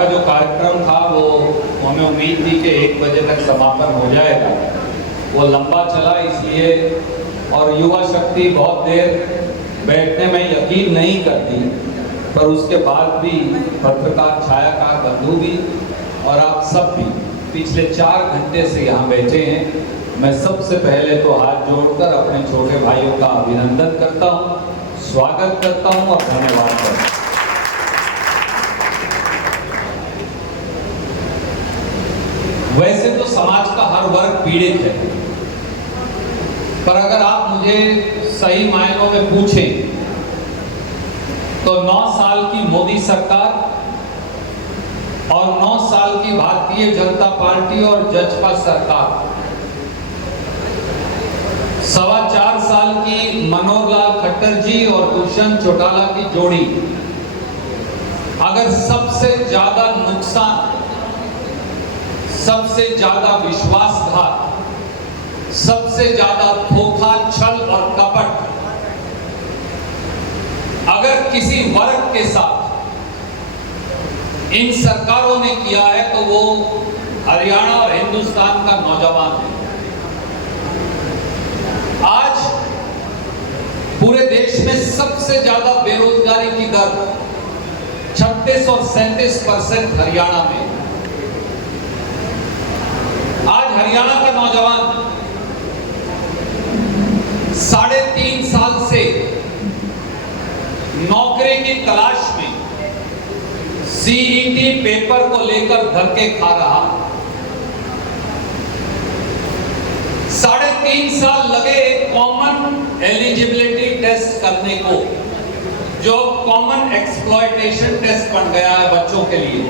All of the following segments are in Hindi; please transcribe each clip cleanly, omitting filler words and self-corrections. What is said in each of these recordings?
का जो कार्यक्रम था वो हमें उम्मीद थी कि 1 बजे तक समापन हो जाएगा, वो लंबा चला इसलिए, और युवा शक्ति बहुत देर बैठने में यकीन नहीं करती, पर उसके बाद भी पत्रकार, छायाकार बंधु भी और आप सब भी पिछले 4 घंटे से यहाँ बैठे हैं। मैं सबसे पहले तो हाथ जोड़कर अपने छोटे भाइयों का अभिनंदन करता हूँ, स्वागत करता हूँ और धन्यवाद करता हूँ। वैसे तो समाज का हर वर्ग पीड़ित है, पर अगर आप मुझे सही मायनों में पूछें तो 9 साल की मोदी सरकार और 9 साल की भारतीय जनता पार्टी और जजपा सरकार, 4.25 साल की मनोहर लाल खट्टर जी और दुष्यंत चौटाला की जोड़ी, अगर सबसे ज्यादा नुकसान, सबसे ज्यादा विश्वासघात, सबसे ज्यादा धोखा, छल और कपट अगर किसी वर्ग के साथ इन सरकारों ने किया है तो वो हरियाणा और हिंदुस्तान का नौजवान है। आज पूरे देश में सबसे ज्यादा बेरोजगारी की दर 36 और 37% हरियाणा में। आज हरियाणा का नौजवान 3.5 साल से नौकरी की तलाश में सीईटी पेपर को लेकर धक्के खा रहा। 3.5 साल लगे एक कॉमन एलिजिबिलिटी टेस्ट करने को, जो कॉमन एक्सप्लॉयटेशन टेस्ट बन गया है बच्चों के लिए,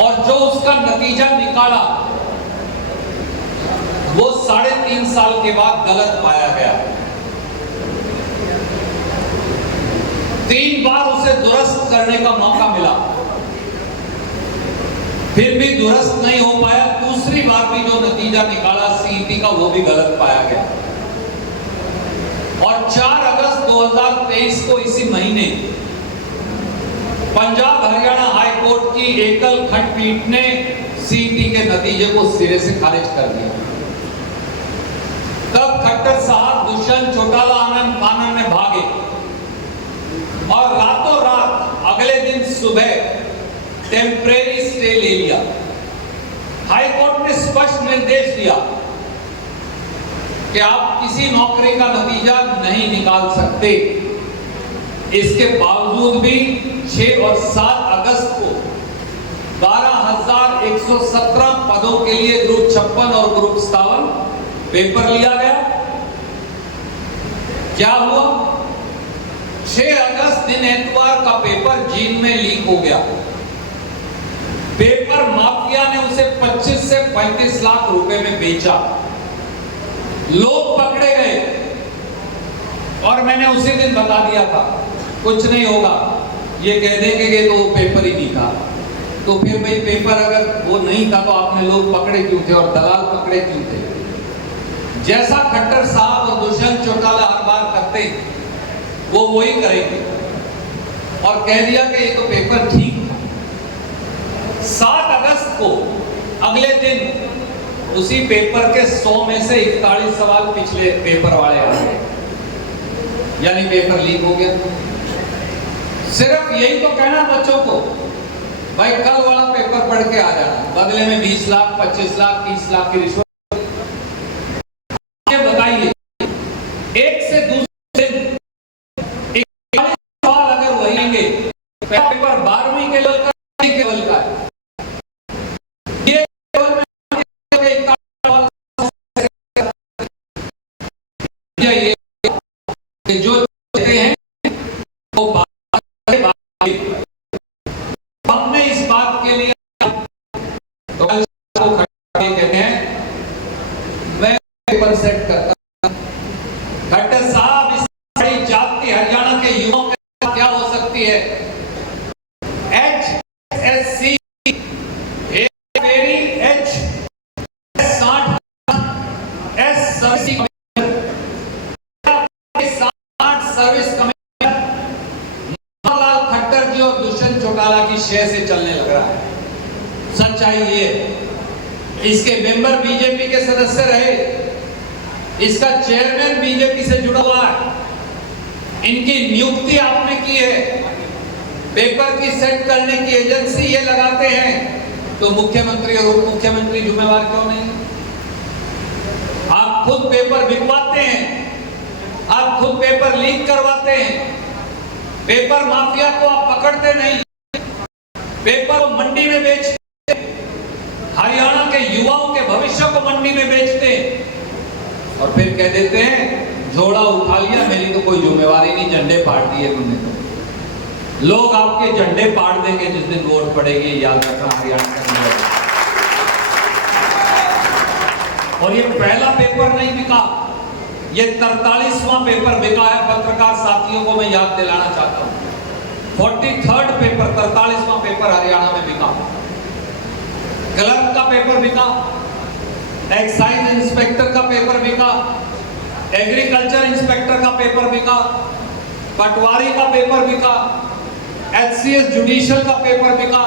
और जो उसका नतीजा निकाला वो 3.5 साल के बाद गलत पाया गया। 3 बार उसे दुरुस्त करने का मौका मिला, फिर भी दुरुस्त नहीं हो पाया। दूसरी बार भी जो नतीजा निकाला सीईटी का वो भी गलत पाया गया। और 4 अगस्त 2023 को इसी महीने पंजाब हरियाणा हाई कोर्ट की एकल खंडपीठ ने सीईटी के नतीजे को सिरे से खारिज कर दिया। तब खट्टर साहब, दुष्यंत चौटाला, आनंद फानन में भागे और रातों रात अगले दिन सुबह टेम्परेरी स्टे ले लिया। हाई कोर्ट ने स्पष्ट निर्देश दिया कि आप किसी नौकरी का नतीजा नहीं निकाल सकते। इसके बावजूद भी 6 और 7 अगस्त को 12,117 पदों के लिए ग्रुप 56 और ग्रुप 57 पेपर लिया गया। क्या हुआ? 6 अगस्त दिन एतवार का पेपर जींद में लीक हो गया। पेपर माफिया ने उसे 25 से 35 लाख रुपए में बेचा। लोग पकड़े गए और मैंने उसी दिन बता दिया था कुछ नहीं होगा, ये कह देंगे कि तो वो पेपर ही नहीं था। तो फिर भाई पेपर अगर वो नहीं था तो आपने लोग पकड़े क्यों थे और दलाल पकड़े क्यों थे? जैसा खट्टर साहब और दुष्यंत चौटाला हर बार करते हैं वो वही करेंगे और कह दिया कि ये तो पेपर ठीक था। 7 अगस्त को अगले दिन उसी पेपर के 100 में से 41 सवाल पिछले पेपर वाले आ गए, यानी पेपर लीक हो गया। सिर्फ यही तो कहना बच्चों को, भाई कल वाला पेपर पढ़ के आ जाना, बदले में 20 लाख, 25 लाख, 30 लाख की रिश्वत। बताइए, एक से दूसरे दिन 41 सवाल अगर वही आएंगे, पेपर 12वीं के लेवल का है, ये लेवल में जो देते हैं वो हमने इस बात के लिए तो कहते हैं मैं पेपर सेट करता हूं। खट्टर साहब, इस बड़ी जाति हरियाणा के युवाओं के साथ क्या हो सकती है? HSC service commissioner Manohar Lal Khattar जी और सुदर्शन चौटाला की शय से चलने लग रहा है। सच्चाई ये है, इसके मेंबर बीजेपी के सदस्य रहे, इसका चेयरमैन बीजेपी से जुड़ा हुआ है, इनकी नियुक्ति आपने की है, पेपर की सेट करने की एजेंसी ये लगाते हैं, तो मुख्यमंत्री और उप मुख्यमंत्री जिम्मेवार क्यों नहीं? आप खुद पेपर बिकवाते हैं, आप खुद पेपर लीक करवाते हैं, पेपर माफिया को आप पकड़ते नहीं, पेपर को मंडी में बेचते, हरियाणा के युवाओं के भविष्य को मंडी में बेचते हैं और फिर कह देते हैं झोला उठा लिया, मेरी तो कोई जिम्मेवारी नहीं, झंडे फाड़ दिए तुमने। तो लोग आपके झंडे फाड़ देंगे जिस दिन वोट पड़ेगी, याद रखना हरियाणा का। और ये पहला पेपर नहीं बिका, ये 43वां पेपर बिका है। पत्रकार साथियों को मैं याद दिलाना चाहता हूं, 43rd पेपर, 43वां पेपर हरियाणा में बिका। क्लर्क का पेपर बिका, एक्साइज इंस्पेक्टर का पेपर बिका, एग्रीकल्चर इंस्पेक्टर का पेपर बिका, पटवारी का पेपर बिका, एचसीएस जुडिशियल का पेपर बिका,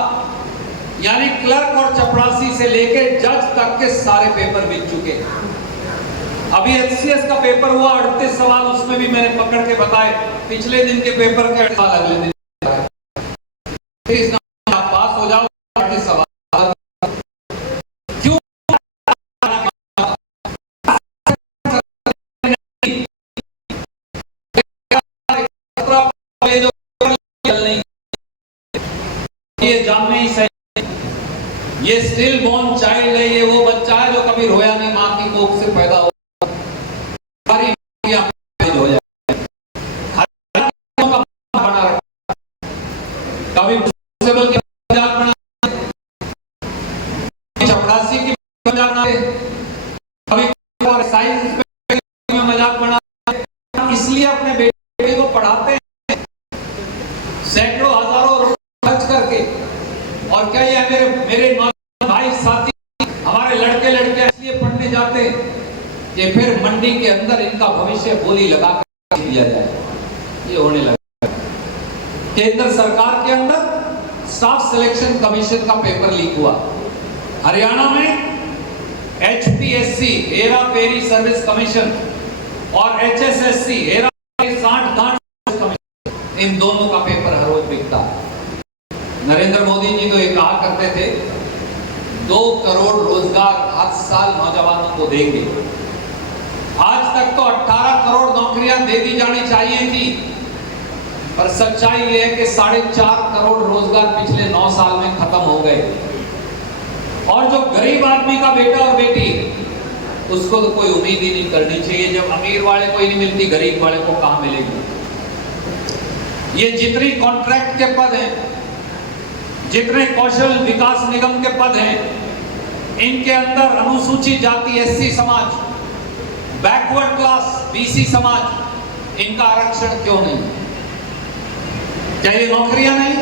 यानी क्लर्क और चपरासी से लेके जज तक के सारे पेपर बिक चुके हैं। अभी एचसीएस का पेपर हुआ, 38 सवाल उसमें भी मैंने पकड़ के बताए, पिछले दिन के पेपर के अगले दिन आप पास हो जाओ, 38 सवाल क्यों? ये जानने ही सही, ये स्टिल बॉर्न चाइल्ड है, ये वो बच्चा है जो कभी रोया नहीं, मां की कोख से पैदा हो जाए, कभी चपरासी की मजाक बना, कभी साइंस में मजाक बना, इसलिए अपने बेटे को पढ़ाते हैं सैकड़ों हजारों रुपए खर्च करके। और क्या ये मेरे भाई साथी, हमारे लड़के लड़कियां इसलिए पढ़ने जाते हैं कि फिर मंडी के अंदर इनका भविष्य बोली लगा कर दिया जाए। ये होने लगा। केंद्र सरकार के अंदर स्टाफ सिलेक्शन कमीशन का पेपर लीक हुआ। हरियाणा में HPSC Hera ferry service commission और एचएसएससी हेरा फेरी सांठ गांठ कमीशन, इन दोनों का पेपर हर रोज बिकता। नरेंद्र मोदी जी तो ये कहा करते थे 2 करोड़ रोजगार हर साल नौजवानों को देंगे। आज तक तो 18 करोड़ नौकरियां दे दी जानी चाहिए थी, पर सच्चाई ये है कि 4.5 करोड़ रोजगार पिछले 9 साल में खत्म हो गए। और जो गरीब आदमी का बेटा और बेटी, उसको तो कोई उम्मीद ही नहीं करनी चाहिए। जब अमीर वाले को ही नहीं मिलती, गरीब वाले को कहां मिलेगी? ये जितनी कॉन्ट्रैक्ट के पद हैं, जितने कौशल विकास निगम के पद हैं, इनके अंदर अनुसूचित जाति एससी समाज, बैकवर्ड क्लास बीसी समाज, इनका आरक्षण क्यों नहीं? क्या ये नौकरियां नहीं?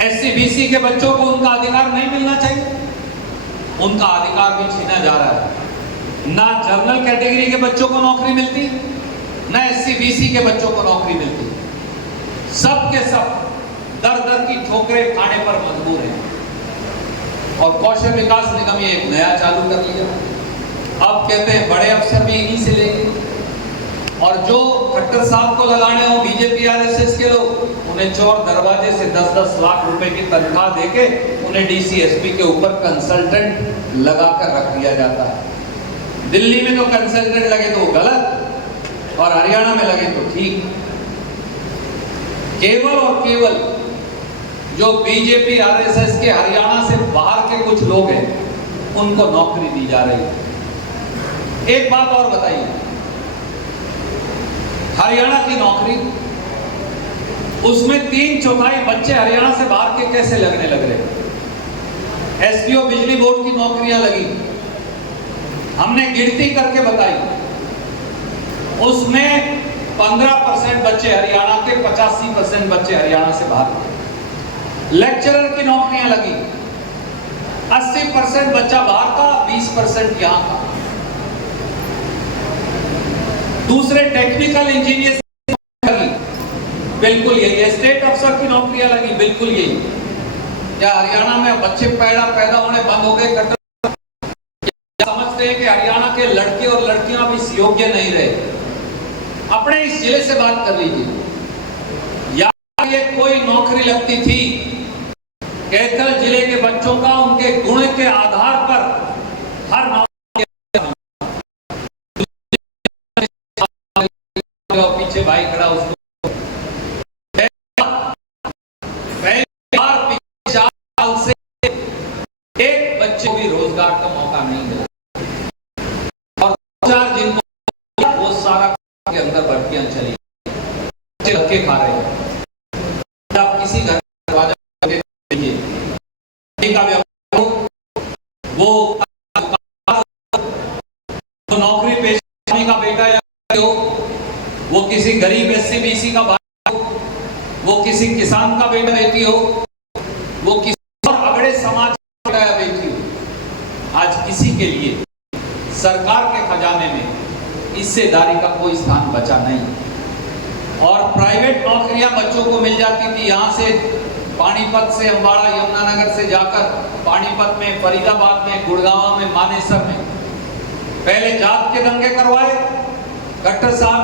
एससी बीसी के बच्चों को उनका अधिकार नहीं मिलना चाहिए? उनका अधिकार भी छीना जा रहा है। ना जनरल कैटेगरी के बच्चों को नौकरी मिलती, ना एससी बीसी के बच्चों को नौकरी मिलती। सब के सब दर दर की ठोकरें खाने पर मजबूर हैं। और कौशल विकास निगम ये एक नया चालू कर लिया। अब कहते हैं बड़े अफसर भी इन्हीं से लेंगे, और जो खट्टर साहब को लगाने हो बीजेपी आरएसएस के लोग, उन्हें चोर दरवाजे से 10-10 लाख रुपए की तनख्वाह देके उन्हें डीसीएसपी के ऊपर कंसल्टेंट लगाकर रख दिया जाता है। दिल्ली में तो कंसल्टेंट लगे तो गलत, और हरियाणा में लगे तो ठीक। केवल और केवल जो बीजेपी आरएसएस के हरियाणा से बाहर के कुछ लोग हैं, उनको नौकरी दी जा रही है। एक बात और बताइए, हरियाणा की नौकरी, उसमें 3/4 बच्चे हरियाणा से बाहर के कैसे लगने लग रहे? एसडीओ बिजली बोर्ड की नौकरियां लगी, हमने गिनती करके बताई, उसमें 15% बच्चे हरियाणा के, 85% बच्चे हरियाणा से बाहर के। लेक्चरर की नौकरियां लगी, 80% बच्चा बाहर का, 20% यहां का। दूसरे टेक्निकल इंजीनियर लगी, बिल्कुल यही है, स्टेट अफसर की नौकरियां लगी, बिल्कुल यही। क्या हरियाणा में बच्चे पैदा होने बंद हो गए? कट्टर समझते हैं कि हरियाणा के लड़के और लड़कियां भी इस योग्य नहीं रहे? अपने इस जिले से बात कर लीजिए, या ये कोई नौकरी लगती थी, कैथल जिले के बच्चों का उनके गुण के आधार पर हर नौकरी, पीछे भाई खड़ा उसको से एक बच्चे को भी रोजगार का मौका नहीं मिला, और चार जिनको वो सारा के अंदर भर्तियां चली, बच्चे धक्के खा रहे हैं। आप किसी घर दरवाजा देखिए, वो नौकरी पेशे का बेटा या हो, वो किसी गरीब SC BC का भाई हो, वो किसी किसान का बेटा बेटी हो, वो किसी अगड़े समाज का बेटा या बेटी हो, आज किसी के लिए सरकार के खजाने में हिस्सेदारी का कोई स्थान बचा नहीं। और प्राइवेट नौकरियां बच्चों को मिल जाती थी, यहां से पानीपत से, अम्बाड़ा, यमुनानगर से जाकर पानीपत में, फरीदाबाद में, गुड़गांव में, मानेसर में पहले जात के दंगे करवाए, कट्टर साहब